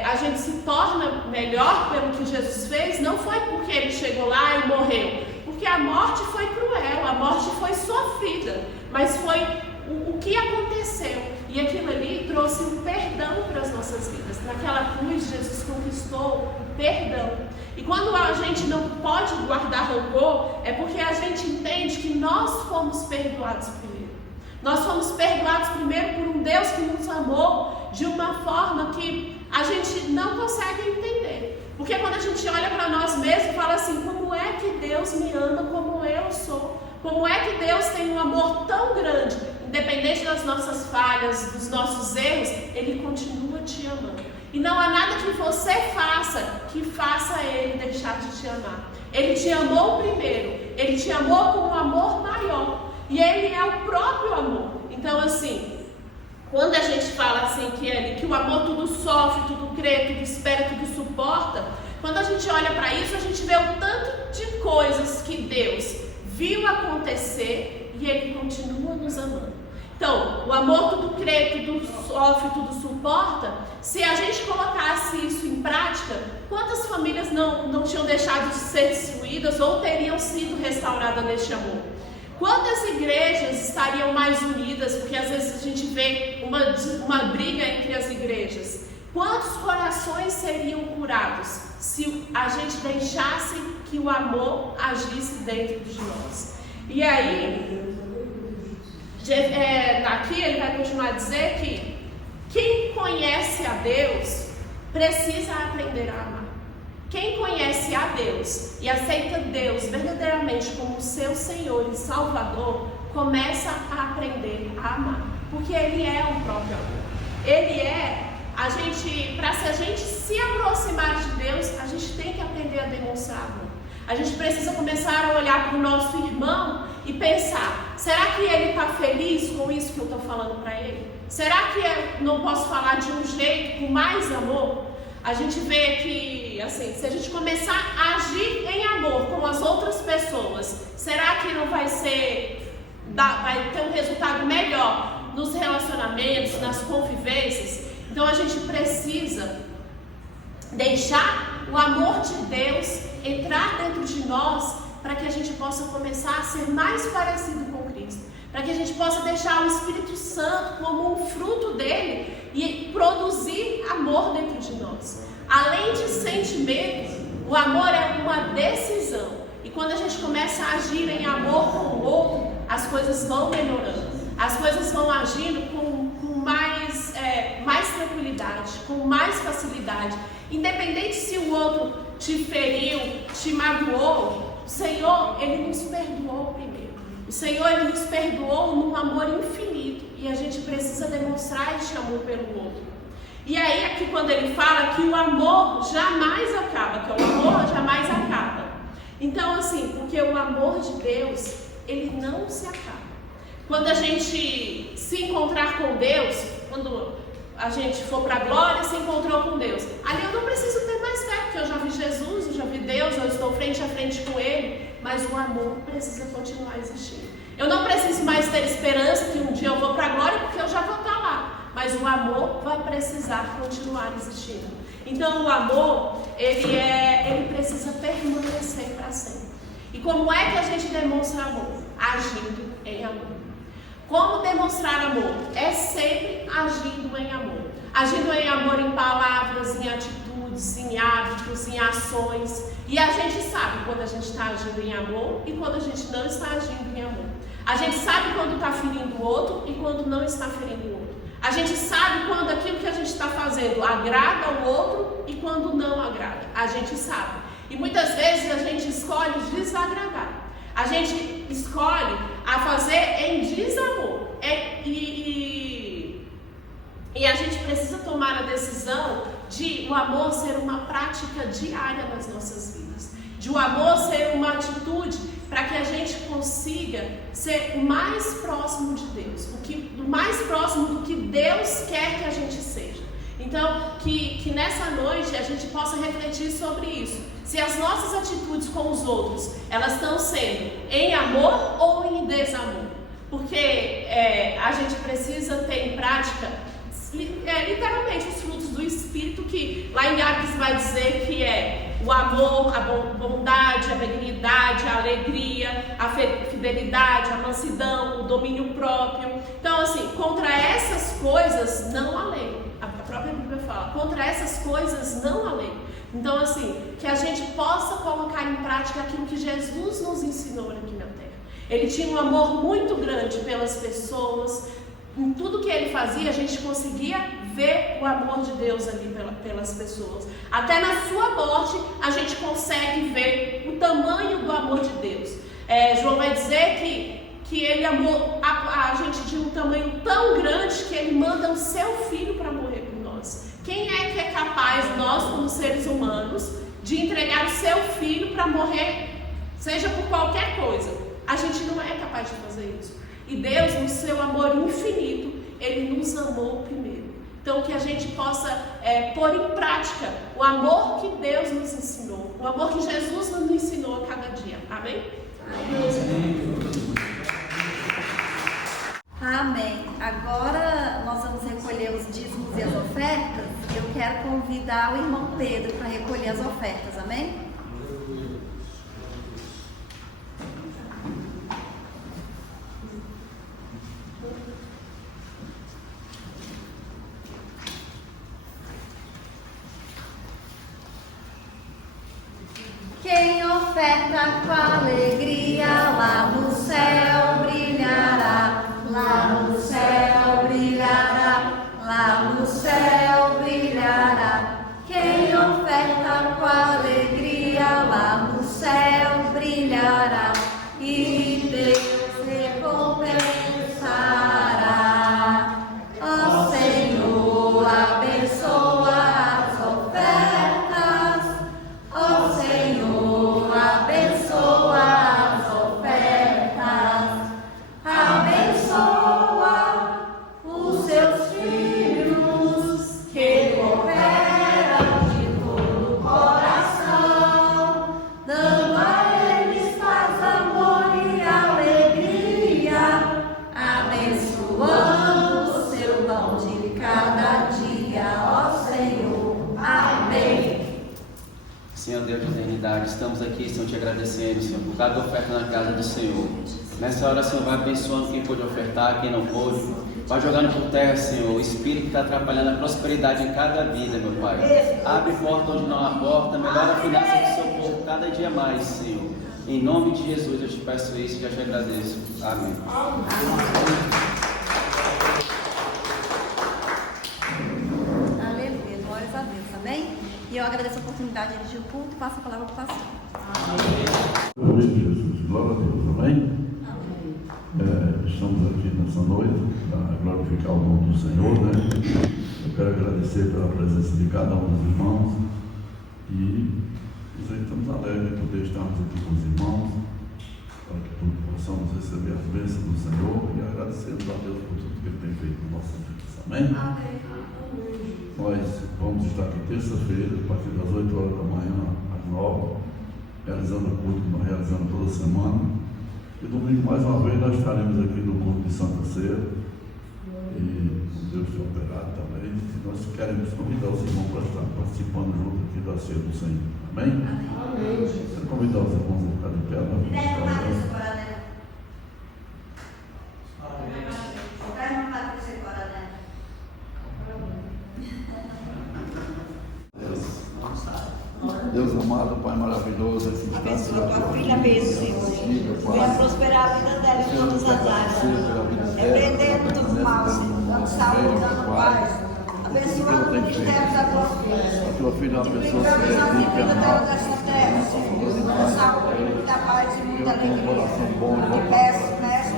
a gente se torna melhor pelo que Jesus fez, não foi porque ele chegou lá e morreu, porque a morte foi cruel, a morte foi sofrida, mas foi o que aconteceu. E aquilo ali trouxe um perdão para as nossas vidas. Naquela cruz, Jesus conquistou o perdão. E quando a gente não pode guardar rancor, é porque a gente entende que nós fomos perdoados primeiro. Nós fomos perdoados primeiro por um Deus que nos amou de uma forma que a gente não consegue entender. Porque quando a gente olha para nós mesmos e fala assim, como é que Deus me ama como eu sou? Como é que Deus tem um amor tão grande? Independente das nossas falhas, dos nossos erros, Ele continua te amando. E não há nada que você faça que faça Ele deixar de te amar. Ele te amou primeiro, Ele te amou com um amor maior. E Ele é o próprio amor. Então assim, quando a gente fala assim que o amor tudo sofre, tudo crê, tudo espera, tudo suporta, quando a gente olha para isso, a gente vê o tanto de coisas que Deus viu acontecer e Ele continua nos amando. Então, o amor tudo crê, tudo sofre, tudo suporta. Se a gente colocasse isso em prática, quantas famílias não tinham deixado de ser destruídas ou teriam sido restauradas neste amor? Quantas igrejas estariam mais unidas? Porque às vezes a gente vê uma briga entre as igrejas. Quantos corações seriam curados se a gente deixasse que o amor agisse dentro de nós? E aí, aqui ele vai continuar a dizer que quem conhece a Deus precisa aprender a amar. Quem conhece a Deus e aceita Deus verdadeiramente como seu Senhor e Salvador, começa a aprender a amar. Porque Ele é o próprio amor. Ele é... Para a gente se aproximar de Deus, a gente tem que aprender a demonstrar amor. A gente precisa começar a olhar para o nosso irmão e pensar, será que ele está feliz com isso que eu estou falando para ele? Será que eu não posso falar de um jeito com mais amor? A gente vê que, assim, se a gente começar a agir em amor com as outras pessoas, será que não vai ter um resultado melhor nos relacionamentos, nas convivências? Então a gente precisa deixar o amor de Deus entrar dentro de nós para que a gente possa começar a ser mais parecido com Cristo. Para que a gente possa deixar o Espírito Santo como um fruto dele e produzir amor dentro de nós. Além de sentimentos, o amor é uma decisão. E quando a gente começa a agir em amor com o outro, as coisas vão melhorando. As coisas vão agindo com mais tranquilidade, com mais facilidade. Independente se o outro te feriu, te magoou, o Senhor, Ele nos perdoou primeiro. O Senhor, Ele nos perdoou num amor infinito. E a gente precisa demonstrar este amor pelo outro. E aí, aqui quando ele fala que o amor jamais acaba, que o amor jamais acaba. Então, assim, porque o amor de Deus, ele não se acaba. Quando a gente se encontrar com Deus, quando a gente for para a glória, se encontrou com Deus, ali eu não preciso ter mais fé, porque eu já vi Jesus, eu já vi Deus, eu estou frente a frente com Ele, mas o amor precisa continuar existindo. Eu não preciso mais ter esperança que um dia eu vou para a glória, porque eu já vou estar lá, mas o amor vai precisar continuar existindo. Então o amor, ele precisa permanecer para sempre. E como é que a gente demonstra amor? Agindo em amor. Como demonstrar amor? É sempre agindo em amor. Agindo em amor em palavras, em atitudes, em hábitos, em ações. E a gente sabe quando a gente está agindo em amor e quando a gente não está agindo em amor. A gente sabe quando está ferindo o outro e quando não está ferindo o outro. A gente sabe quando aquilo que a gente está fazendo agrada ao outro e quando não agrada. A gente sabe. E muitas vezes a gente escolhe desagradar. A gente escolhe a fazer em desamor. E a gente precisa tomar a decisão de o amor ser uma prática diária nas nossas vidas. De o amor ser uma atitude para que a gente consiga ser o mais próximo de Deus. O mais próximo do que Deus quer que a gente seja. Então, que nessa noite a gente possa refletir sobre isso. Se as nossas atitudes com os outros, elas estão sendo em amor ou em desamor. Porque a gente precisa ter em prática literalmente os frutos do Espírito, que lá em Atos vai dizer que é o amor, a bondade, a benignidade, a alegria, a fidelidade, a mansidão, o domínio próprio. Então, assim, contra essas coisas não há lei. A própria Bíblia fala, contra essas coisas não há lei. Então, assim, que a gente possa colocar em prática aquilo que Jesus nos ensinou aqui na Terra. Ele tinha um amor muito grande pelas pessoas. Em tudo que ele fazia, a gente conseguia ver o amor de Deus ali pelas pessoas. Até na sua morte, a gente consegue ver o tamanho do amor de Deus. João vai dizer que ele amou a gente de um tamanho tão grande que ele manda o seu filho para morrer por nós. Quem é que é capaz, nós como seres humanos, de entregar o seu filho para morrer, seja por qualquer coisa? A gente não é capaz de fazer isso. E Deus, no seu amor infinito, Ele nos amou primeiro. Então, que a gente possa pôr em prática o amor que Deus nos ensinou, o amor que Jesus nos ensinou a cada dia. Amém? Amém. Agora nós vamos recolher os dízimos e as ofertas. Eu quero convidar o irmão Pedro para recolher as ofertas. Amém? Quem oferta com alegria lá no céu brilhará, lá no céu brilhará, lá no céu brilhará. Quem oferta com alegria lá no céu brilhará, e Deus recompensará. Ó Senhor, abençoa as ofertas. Ó Senhor, abençoa as ofertas. Abençoa os seus filhos que cooperam de todo o coração, dando a eles paz, amor e alegria, abençoando o seu pão de cada dia, ó Senhor. Amém. Senhor Deus de eternidade, estamos aqui, Senhor, te agradecendo, Senhor, por cada oferta na casa do Senhor. Nessa hora, Senhor, vai abençoando quem pôde ofertar, quem não pôde. Vai jogando por terra, Senhor, o Espírito que está atrapalhando a prosperidade em cada vida, meu Pai. Abre porta onde não há porta, melhora a finança do seu povo cada dia mais, Senhor. Em nome de Jesus eu te peço isso e já te agradeço. Amém. Aleluia, glórias a Deus, amém? E eu agradeço a oportunidade de dirigir o culto e passo a palavra para o pastor. Glória a Jesus, glória a Deus, amém? Estamos aqui nessa noite para glorificar o nome do Senhor, né? Eu quero agradecer pela presença de cada um dos irmãos e estamos alegres de poder estarmos aqui com os irmãos, para que possamos receber as bênçãos do Senhor e agradecemos a Deus por tudo que Ele tem feito na nossa vida, amém? Nós vamos estar aqui terça-feira, a partir das 8 horas da manhã às 9, realizando o culto que nós realizamos toda semana. E domingo, mais uma vez, nós estaremos aqui no culto de Santa Ceia. E Deus tem operado também. E nós queremos convidar os irmãos para estar participando junto aqui da Ceia do Senhor. Amém? Amém. Quero convidar os irmãos a ficar de pé. Deus amado, Pai maravilhoso, esse instante Abençoa tua filha mesmo, Senhor. Venha prosperar a vida dela em todas as áreas. Repreendendo todo mal, Senhor. Dando saúde, dando paz, Abençoa ela o tem ministério feito. da tua filha. A tua filha é uma pessoa Fica que abençoando a dedica vida dela a dessa terra, Senhor. Muita saúde, muita paz e muita Eu tenho um alegria. coração bom, Eu te peço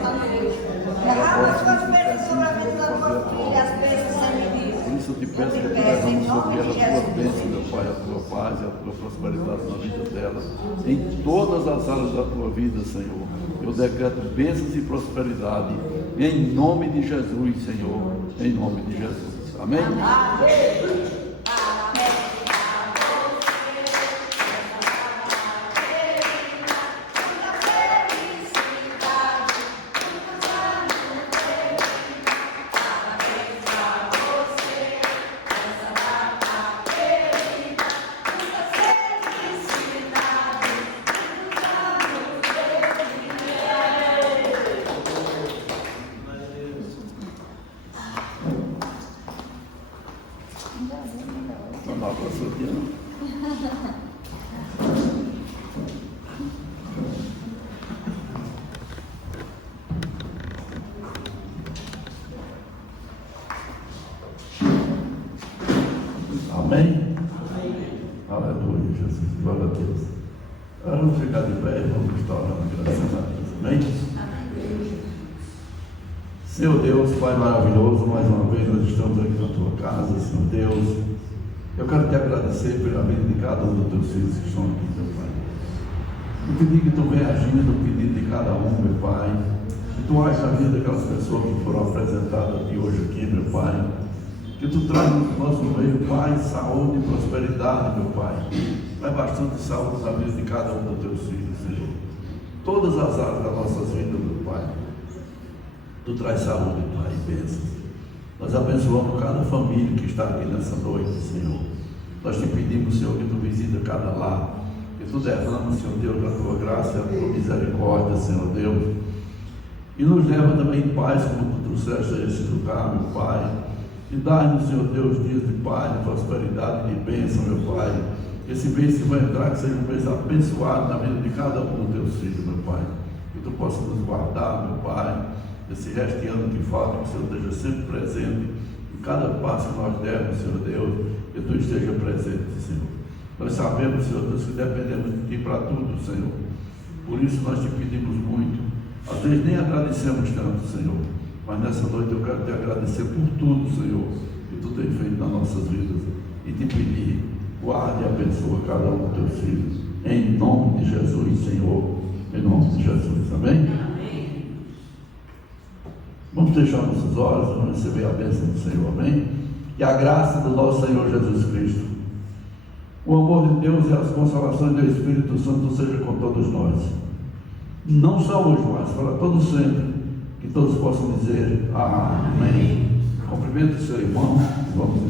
na noite. Derrama as tuas bênçãos sobre a vida da tua filha, as bênçãos sem medida. Por isso eu te peço que tu derrame sobre ela a tua bênção, meu Pai, a tua paz e a tua prosperidade na vida dela, em todas as áreas da tua vida, Senhor. Eu decreto bênçãos e prosperidade, em nome de Jesus, Senhor, em nome de Jesus. Amém? Vamos lá, pastor Diana. Amém? Aleluia, Jesus. Glória a Deus. Agora vamos ficar de pé e vamos estar orando, graças a Deus. Amém? Senhor Deus, Pai maravilhoso, mais uma vez nós estamos aqui na tua casa, Senhor Deus. Eu quero te agradecer pela vida de cada um dos teus filhos que estão aqui, meu Pai. Eu pedi que tu venha agindo no pedido de cada um, meu Pai. Que tu age na vida daquelas pessoas que foram apresentadas aqui hoje, aqui, meu Pai. Que tu traga no nosso meio, Pai, saúde e prosperidade, meu Pai. Vai bastante saúde na vida de cada um dos teus filhos, Senhor. Todas as áreas das nossas vidas, meu Pai. Tu traz saúde, Pai, e bênçãos. Nós abençoamos cada família que está aqui nessa noite, Senhor. Nós te pedimos, Senhor, que tu visita cada lar. Que tu derrama, Senhor Deus, a tua graça e a tua misericórdia, Senhor Deus. E nos leva também em paz, como tu trouxeste a esse lugar, meu Pai. E dá-nos, Senhor Deus, dias de paz, de prosperidade, de bênção, meu Pai. Que esse mês que vai entrar, que seja um mês abençoado na vida de cada um dos teus filhos, meu Pai. Que tu possa nos guardar, meu Pai. Esse resto de ano que falta, que o Senhor esteja sempre presente em cada passo que nós dermos, Senhor Deus, que tu esteja presente, Senhor. Nós sabemos, Senhor Deus, que dependemos de ti para tudo, Senhor. Por isso nós te pedimos muito. Às vezes nem agradecemos tanto, Senhor, mas nessa noite eu quero te agradecer por tudo, Senhor, que tu tem feito nas nossas vidas e te pedir, guarde e abençoa cada um dos teus filhos, em nome de Jesus, Senhor, em nome de Jesus, amém? Vamos fechar nossos olhos, vamos receber a bênção do Senhor, amém? Que a graça do nosso Senhor Jesus Cristo, o amor de Deus e as consolações do Espírito Santo seja com todos nós. Não só hoje, mas para todos sempre, que todos possam dizer amém. Cumprimente o seu irmão, vamos